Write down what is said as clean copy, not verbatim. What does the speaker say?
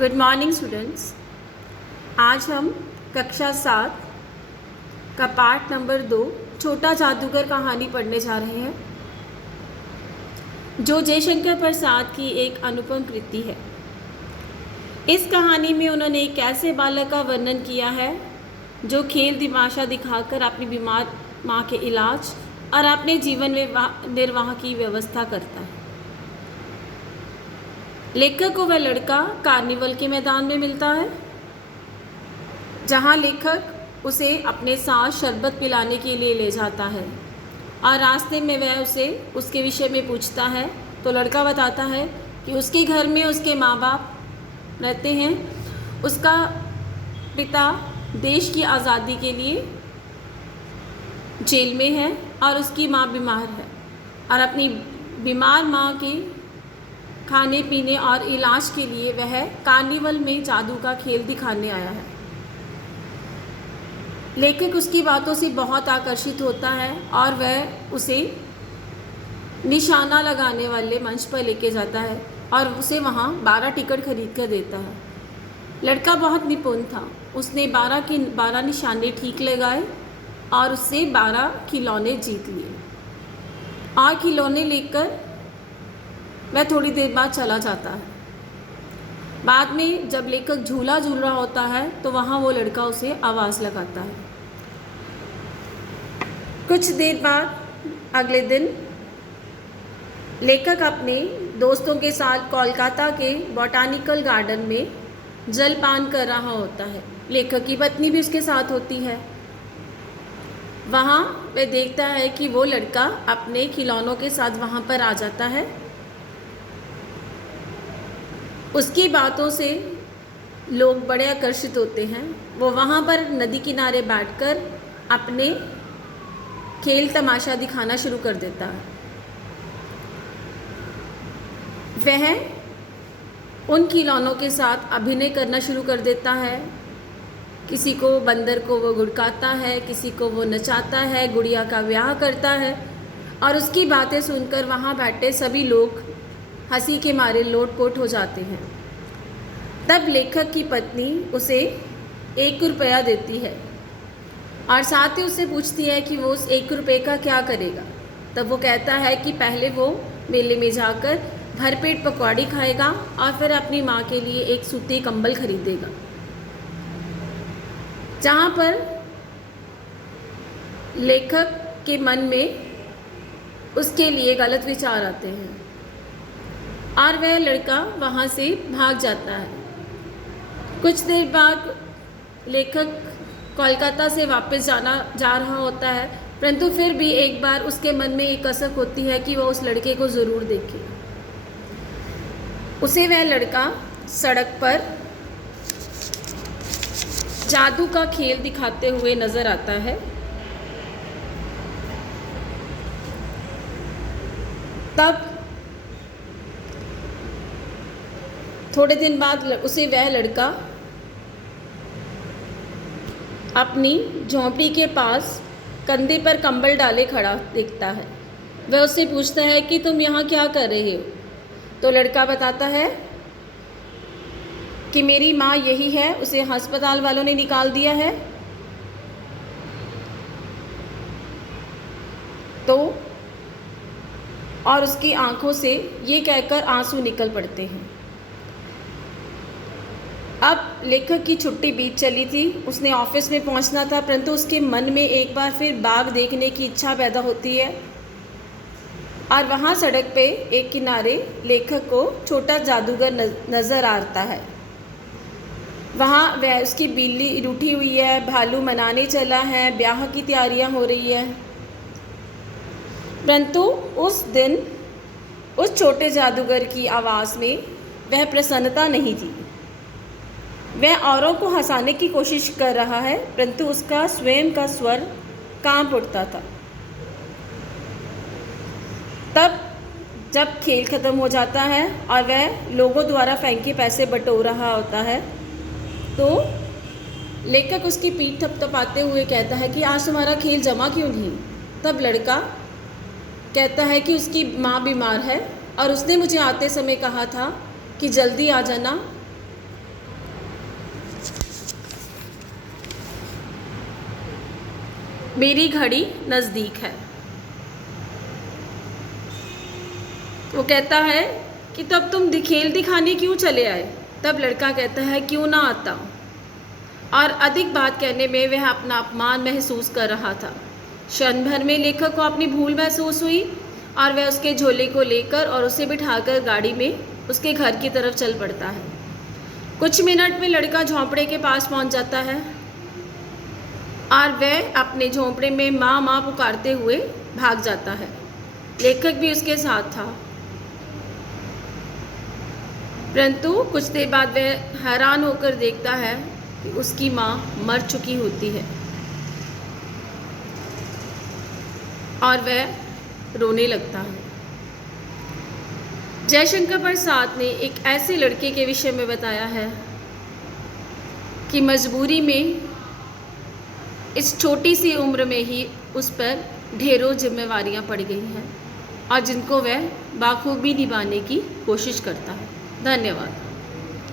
Good morning students. आज हम कक्षा 7 का पाठ नंबर 2 छोटा जादूगर कहानी पढ़ने जा रहे हैं, जो जयशंकर प्रसाद की एक अनुपम कृति है। इस कहानी में उन्होंने एक ऐसे बालक का वर्णन किया है जो खेल तमाशा दिखाकर अपनी बीमार माँ के इलाज और अपने जीवन निर्वाह की व्यवस्था करता है। लेखक को वह लड़का कार्निवल के मैदान में मिलता है, जहाँ लेखक उसे अपने साथ शरबत पिलाने के लिए ले जाता है और रास्ते में वह उसे उसके विषय में पूछता है तो लड़का बताता है कि उसके घर में उसके माँ बाप रहते हैं, उसका पिता देश की आज़ादी के लिए जेल में है और उसकी माँ बीमार है और अपनी बीमार माँ के खाने पीने और इलाज के लिए वह कार्निवल में जादू का खेल दिखाने आया है। लेखक उसकी बातों से बहुत आकर्षित होता है और वह उसे निशाना लगाने वाले मंच पर लेके जाता है और उसे वहाँ 12 टिकट खरीद कर देता है। लड़का बहुत निपुण था, उसने 12 निशाने ठीक लगाए और उससे 12 खिलौने जीत लिए और खिलौने लेकर वह थोड़ी देर बाद चला जाता है। बाद में जब लेखक झूला झूल रहा होता है तो वहाँ वो लड़का उसे आवाज़ लगाता है। कुछ देर बाद अगले दिन लेखक अपने दोस्तों के साथ कोलकाता के बॉटानिकल गार्डन में जलपान कर रहा होता है। लेखक की पत्नी भी उसके साथ होती है। वहाँ वह देखता है कि वो लड़का अपने खिलौनों के साथ वहाँ पर आ जाता है। उसकी बातों से लोग बड़े आकर्षित होते हैं। वो वहाँ पर नदी किनारे बैठकर अपने खेल तमाशा दिखाना शुरू कर देता है। वह उन खिलौनों के साथ अभिनय करना शुरू कर देता है। किसी को बंदर को वो गुड़काता है, किसी को वो नचाता है, गुड़िया का ब्याह करता है और उसकी बातें सुनकर वहाँ बैठे सभी लोग हंसी के मारे लोटपोट हो जाते हैं। तब लेखक की पत्नी उसे 1 रुपया देती है और साथ ही उससे पूछती है कि वो उस 1 रुपये का क्या करेगा। तब वो कहता है कि पहले वो मेले में जाकर भरपेट पकौड़ी खाएगा और फिर अपनी माँ के लिए एक सूती कंबल खरीदेगा। जहाँ पर लेखक के मन में उसके लिए गलत विचार आते हैं और वह लड़का वहाँ से भाग जाता है। कुछ देर बाद लेखक कोलकाता से वापस जा रहा होता है, परंतु फिर भी एक बार उसके मन में एक कसक होती है कि वह उस लड़के को ज़रूर देखे। उसे वह लड़का सड़क पर जादू का खेल दिखाते हुए नज़र आता है। तब थोड़े दिन बाद उसे वह लड़का अपनी झोंपड़ी के पास कंधे पर कंबल डाले खड़ा दिखता है। वह उससे पूछता है कि तुम यहाँ क्या कर रहे हो। तो लड़का बताता है कि मेरी माँ यही है, उसे अस्पताल वालों ने निकाल दिया है। तो और उसकी आंखों से ये कहकर आंसू निकल पड़ते हैं। अब लेखक की छुट्टी बीत चली थी, उसने ऑफिस में पहुंचना था, परंतु उसके मन में एक बार फिर बाग देखने की इच्छा पैदा होती है और वहाँ सड़क पे एक किनारे लेखक को छोटा जादूगर नज़र आता है। वहाँ वह उसकी बिल्ली रूठी हुई है, भालू मनाने चला है, ब्याह की तैयारियाँ हो रही है। परंतु उस दिन उस छोटे जादूगर की आवाज़ में वह प्रसन्नता नहीं थी। वह औरों को हंसाने की कोशिश कर रहा है, परंतु उसका स्वयं का स्वर कांप उठता था। तब जब खेल ख़त्म हो जाता है और वह लोगों द्वारा फेंके पैसे बटोर रहा होता है तो लेखक उसकी पीठ थपथपाते हुए कहता है कि आज तुम्हारा खेल जमा क्यों नहीं। तब लड़का कहता है कि उसकी माँ बीमार है और उसने मुझे आते समय कहा था कि जल्दी आ जाना मेरी घड़ी नज़दीक है। वो कहता है कि तब तुम खेल दिखाने क्यों चले आए? तब लड़का कहता है क्यों ना आता। और अधिक बात कहने में वह अपना अपमान महसूस कर रहा था। क्षण भर में लेखक को अपनी भूल महसूस हुई और वह उसके झोले को लेकर और उसे बिठाकर गाड़ी में उसके घर की तरफ चल पड़ता है। कुछ मिनट में लड़का झोंपड़े के पास पहुंच जाता है और वह अपने झोंपड़े में माँ माँ पुकारते हुए भाग जाता है। लेखक भी उसके साथ था, परंतु कुछ देर बाद वह हैरान होकर देखता है कि उसकी माँ मर चुकी होती है और वह रोने लगता है। जयशंकर प्रसाद ने एक ऐसे लड़के के विषय में बताया है कि मजबूरी में इस छोटी सी उम्र में ही उस पर ढेरों जिम्मेवारियां पड़ गई हैं और जिनको वह बाखूबी निभाने की कोशिश करता है। धन्यवाद।